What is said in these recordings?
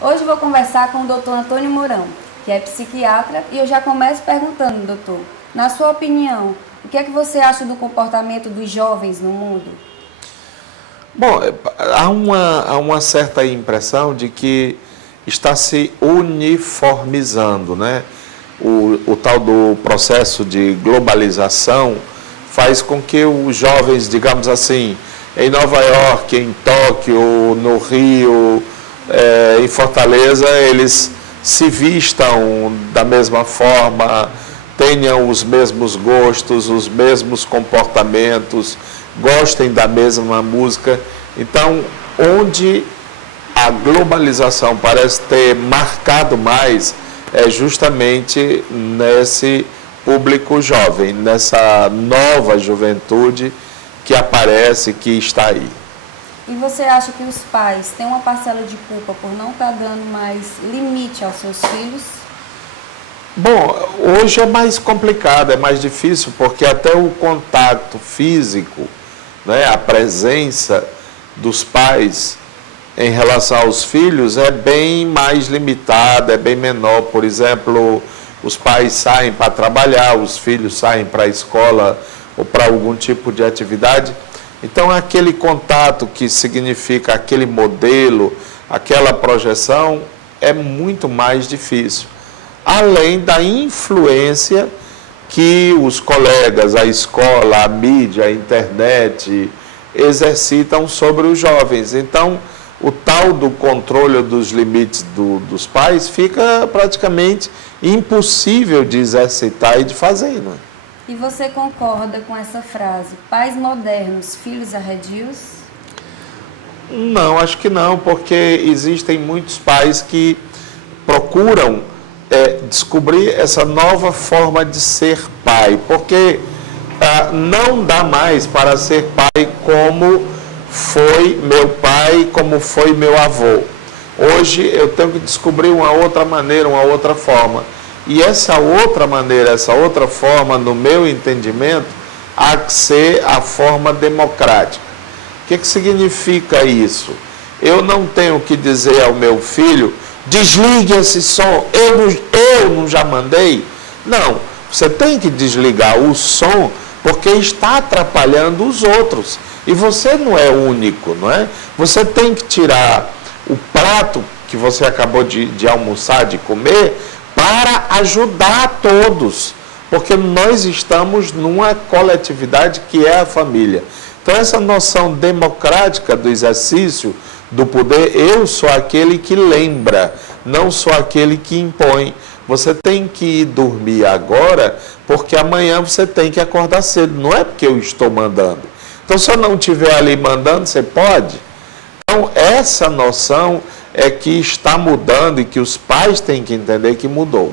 Hoje vou conversar com o Dr. Antônio Mourão, que é psiquiatra, e eu já começo perguntando, doutor, na sua opinião, o que é que você acha do comportamento dos jovens no mundo? Bom, há uma certa impressão de que está se uniformizando, né? O tal do processo de globalização faz com que os jovens, digamos assim, em Nova York, em Tóquio, no Rio, em Fortaleza, eles se vistam da mesma forma, tenham os mesmos gostos, os mesmos comportamentos, gostem da mesma música. Então, onde a globalização parece ter marcado mais é justamente nesse público jovem, nessa nova juventude que aparece, que está aí. E você acha que os pais têm uma parcela de culpa por não estar dando mais limite aos seus filhos? Bom, hoje é mais complicado, é mais difícil, porque até o contato físico, né, a presença dos pais em relação aos filhos é bem mais limitada, é bem menor. Por exemplo, os pais saem para trabalhar, os filhos saem para a escola ou para algum tipo de atividade. Então, aquele contato que significa aquele modelo, aquela projeção, é muito mais difícil. Além da influência que os colegas, a escola, a mídia, a internet exercitam sobre os jovens. Então, o tal do controle dos limites dos pais fica praticamente impossível de exercitar e de fazer, não é? E você concorda com essa frase, pais modernos, filhos arredios? Não, acho que não, porque existem muitos pais que procuram descobrir essa nova forma de ser pai, porque não dá mais para ser pai como foi meu pai, como foi meu avô. Hoje eu tenho que descobrir uma outra maneira, uma outra forma. E essa outra maneira, essa outra forma, no meu entendimento, há que ser a forma democrática. O que significa isso? Eu não tenho que dizer ao meu filho, desligue esse som, eu não já mandei. Não, você tem que desligar o som porque está atrapalhando os outros. E você não é único, não é? Você tem que tirar o prato que você acabou de almoçar, de comer, para ajudar todos, porque nós estamos numa coletividade que é a família. Então, essa noção democrática do exercício do poder, eu sou aquele que lembra, não sou aquele que impõe. Você tem que ir dormir agora, porque amanhã você tem que acordar cedo, não é porque eu estou mandando. Então, se eu não estiver ali mandando, você pode? Então, essa noção é que está mudando e que os pais têm que entender que mudou.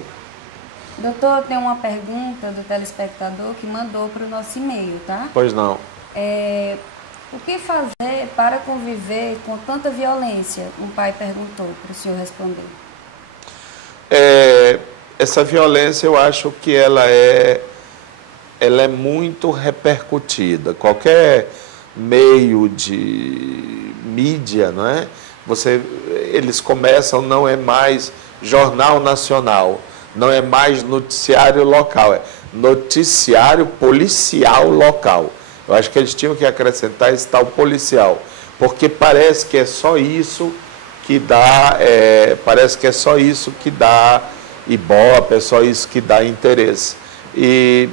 Doutor, tem uma pergunta do telespectador que mandou para o nosso e-mail, tá? Pois não. O que fazer para conviver com tanta violência? Um pai perguntou para o senhor responder. Essa violência, eu acho que ela é muito repercutida. Qualquer meio de mídia, não é? Eles começam, não é mais jornal nacional, não é mais noticiário local, é noticiário policial local. Eu acho que eles tinham que acrescentar esse tal policial, porque parece que é só isso que dá, parece que é só isso que dá ibope, é só isso que dá interesse. E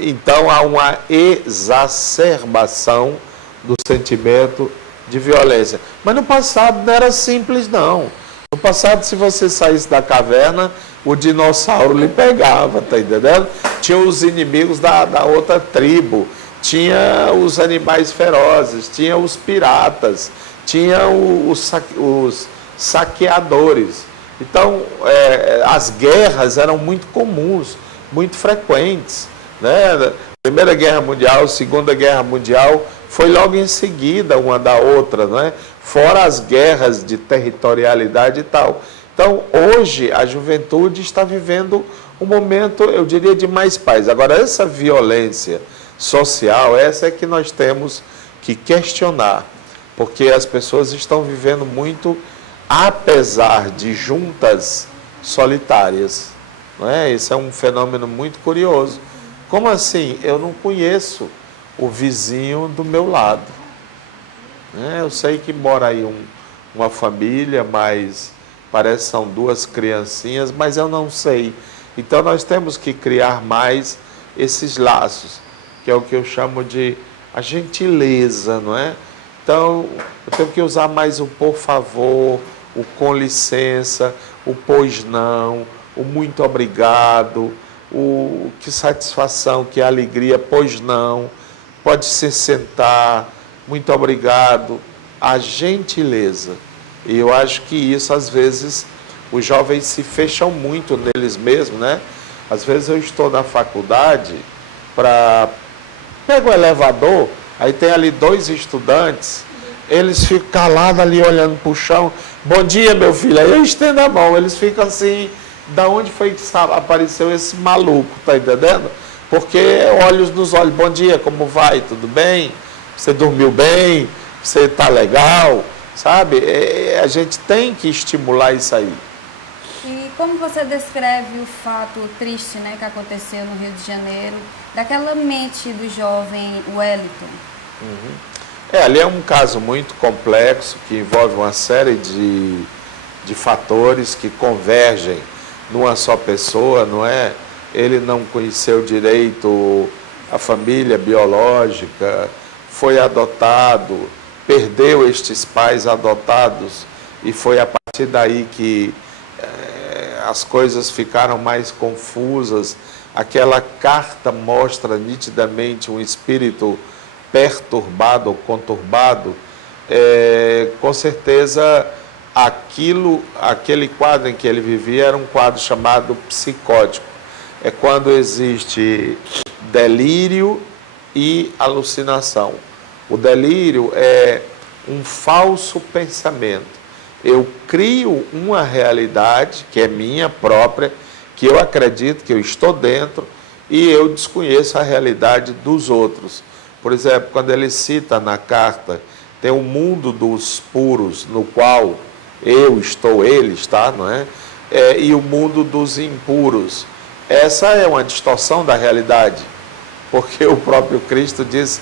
então há uma exacerbação do sentimento de violência. Mas no passado não era simples, não. No passado, se você saísse da caverna, o dinossauro lhe pegava, tá entendendo? Tinha os inimigos da outra tribo, tinha os animais ferozes, tinha os piratas, tinha os saqueadores. Então, as guerras eram muito comuns, muito frequentes, né? Primeira Guerra Mundial, Segunda Guerra Mundial, foi logo em seguida uma da outra, não é? Fora as guerras de territorialidade e tal. Então, hoje, a juventude está vivendo um momento, eu diria, de mais paz. Agora, essa violência social, essa é que nós temos que questionar, porque as pessoas estão vivendo muito apesar de juntas solitárias. Não é? Esse é um fenômeno muito curioso. Como assim? Eu não conheço o vizinho do meu lado. Eu sei que mora aí uma família, mas parece que são duas criancinhas, mas eu não sei. Então nós temos que criar mais esses laços, que é o que eu chamo de a gentileza, não é? Então eu tenho que usar mais o por favor, o com licença, o pois não, o muito obrigado, o que satisfação, que alegria, pois não, pode se sentar, muito obrigado, a gentileza. E eu acho que isso, às vezes, os jovens se fecham muito neles mesmos, né? Às vezes eu estou na faculdade, pego o elevador, aí tem ali 2 estudantes, eles ficam calados ali olhando para o chão, bom dia meu filho, aí eu estendo a mão, eles ficam assim, da onde foi que apareceu esse maluco, tá entendendo? Porque olhos nos olhos, bom dia, como vai, tudo bem? Você dormiu bem? Você está legal? Sabe? A gente tem que estimular isso aí. E como você descreve o fato triste, né, que aconteceu no Rio de Janeiro, daquela mente do jovem Wellington? Ali é um caso muito complexo, que envolve uma série de fatores que convergem numa só pessoa, não é? Ele não conheceu direito a família biológica, foi adotado, perdeu estes pais adotados e foi a partir daí que as coisas ficaram mais confusas. Aquela carta mostra nitidamente um espírito perturbado ou conturbado. Com certeza aquele quadro em que ele vivia era um quadro chamado psicótico. É quando existe delírio e alucinação. O delírio é um falso pensamento. Eu crio uma realidade que é minha própria, que eu acredito que eu estou dentro, e eu desconheço a realidade dos outros. Por exemplo, quando ele cita na carta, tem o mundo dos puros, no qual eu estou, ele está, não é? E o mundo dos impuros. Essa é uma distorção da realidade, porque o próprio Cristo diz,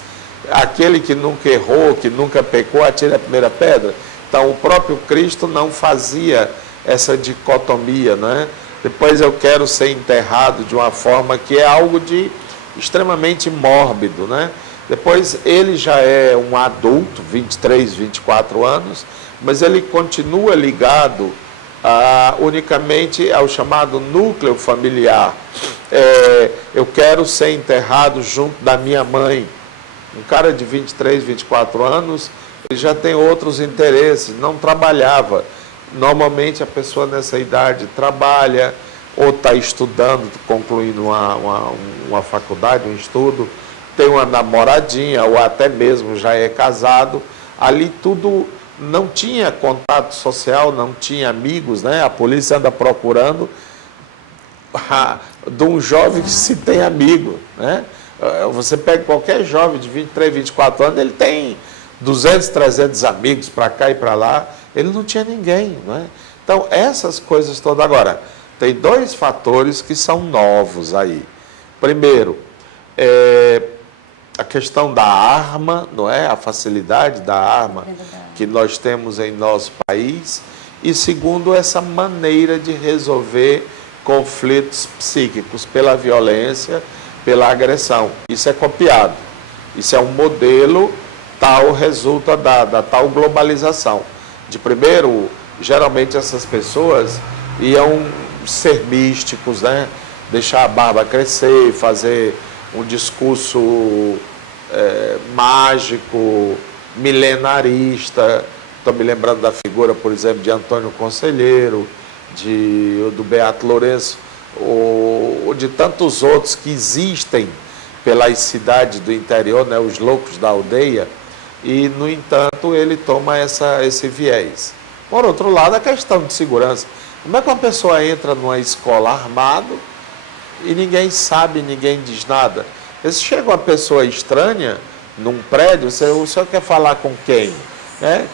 aquele que nunca errou, que nunca pecou, atire a primeira pedra. Então o próprio Cristo não fazia essa dicotomia, não é? Depois eu quero ser enterrado de uma forma que é algo de extremamente mórbido, né? Depois ele já é um adulto, 23, 24 anos, mas ele continua ligado unicamente ao chamado núcleo familiar. Eu quero ser enterrado junto da minha mãe. Um cara de 23, 24 anos, ele já tem outros interesses, não trabalhava. Normalmente a pessoa nessa idade trabalha, ou está estudando, concluindo uma faculdade, um estudo, tem uma namoradinha, ou até mesmo já é casado. Ali tudo não tinha contato social, não tinha amigos, né? A polícia anda procurando de um jovem que se tem amigo, né? Você pega qualquer jovem de 23, 24 anos, ele tem 200, 300 amigos para cá e para lá, ele não tinha ninguém, né? Então, essas coisas todas. Agora, tem 2 fatores que são novos aí. Primeiro, a questão da arma, não é? A facilidade da arma que nós temos em nosso país. E segundo, essa maneira de resolver conflitos psíquicos pela violência, pela agressão. Isso é copiado. Isso é um modelo, tal resulta da tal globalização. De primeiro, geralmente essas pessoas iam ser místicos, né? Deixar a barba crescer, fazer um discurso mágico, milenarista. Estou me lembrando da figura, por exemplo, de Antônio Conselheiro, do Beato Lourenço, ou de tantos outros que existem pelas cidades do interior, né, os loucos da aldeia, e, no entanto, ele toma esse viés. Por outro lado, a questão de segurança. Como é que uma pessoa entra numa escola armado e ninguém sabe, ninguém diz nada? Se chega uma pessoa estranha num prédio, o senhor quer falar com quem?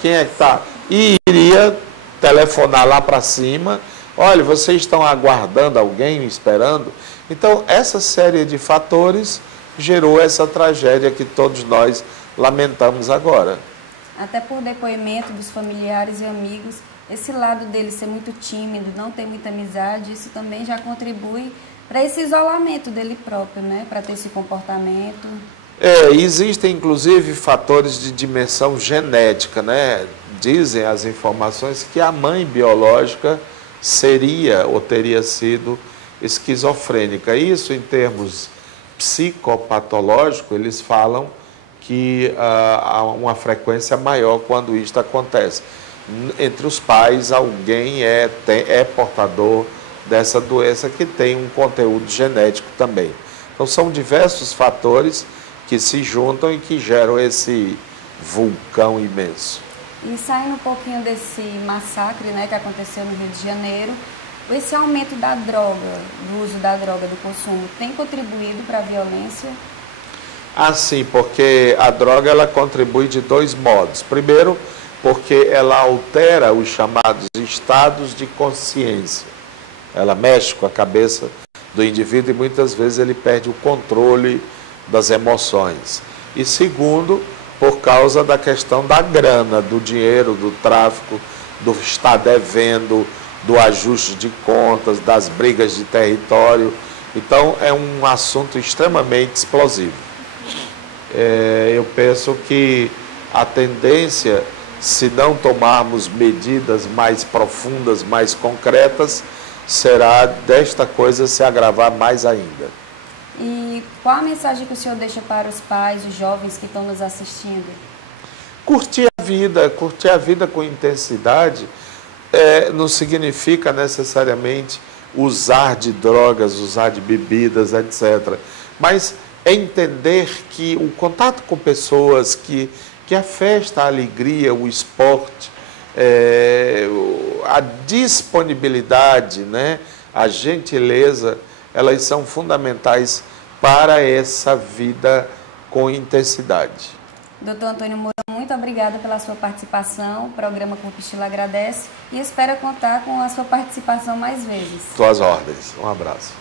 Quem é que está? E iria telefonar lá para cima, olha, vocês estão aguardando alguém, esperando. Então, essa série de fatores gerou essa tragédia que todos nós lamentamos agora. Até por depoimento dos familiares e amigos, esse lado dele ser muito tímido, não ter muita amizade, isso também já contribui para esse isolamento dele próprio, né? Para ter esse comportamento. Existem inclusive fatores de dimensão genética, né? Dizem as informações que a mãe biológica seria ou teria sido esquizofrênica. Isso, em termos psicopatológicos, eles falam que há uma frequência maior quando isto acontece. Entre os pais, alguém é portador dessa doença que tem um conteúdo genético também. Então, são diversos fatores que se juntam e que geram esse vulcão imenso. E saindo um pouquinho desse massacre, né, que aconteceu no Rio de Janeiro, esse aumento da droga, do uso da droga, do consumo, tem contribuído para a violência? Ah, sim, porque a droga ela contribui de dois modos. Primeiro, porque ela altera os chamados estados de consciência. Ela mexe com a cabeça do indivíduo e muitas vezes ele perde o controle das emoções. E segundo, por causa da questão da grana, do dinheiro, do tráfico, do estar devendo, do ajuste de contas, das brigas de território. Então, é um assunto extremamente explosivo. Eu penso que a tendência, se não tomarmos medidas mais profundas, mais concretas, será desta coisa se agravar mais ainda. E qual a mensagem que o senhor deixa para os pais, os jovens que estão nos assistindo? Curtir a vida com intensidade não significa necessariamente usar de drogas, usar de bebidas, etc. Mas é entender que o contato com pessoas, que a festa, a alegria, o esporte, a disponibilidade, né, a gentileza, elas são fundamentais para essa vida com intensidade. Doutor Antônio Mourão, muito obrigada pela sua participação. O programa Corpo e Estilo agradece e espera contar com a sua participação mais vezes. Tuas ordens. Um abraço.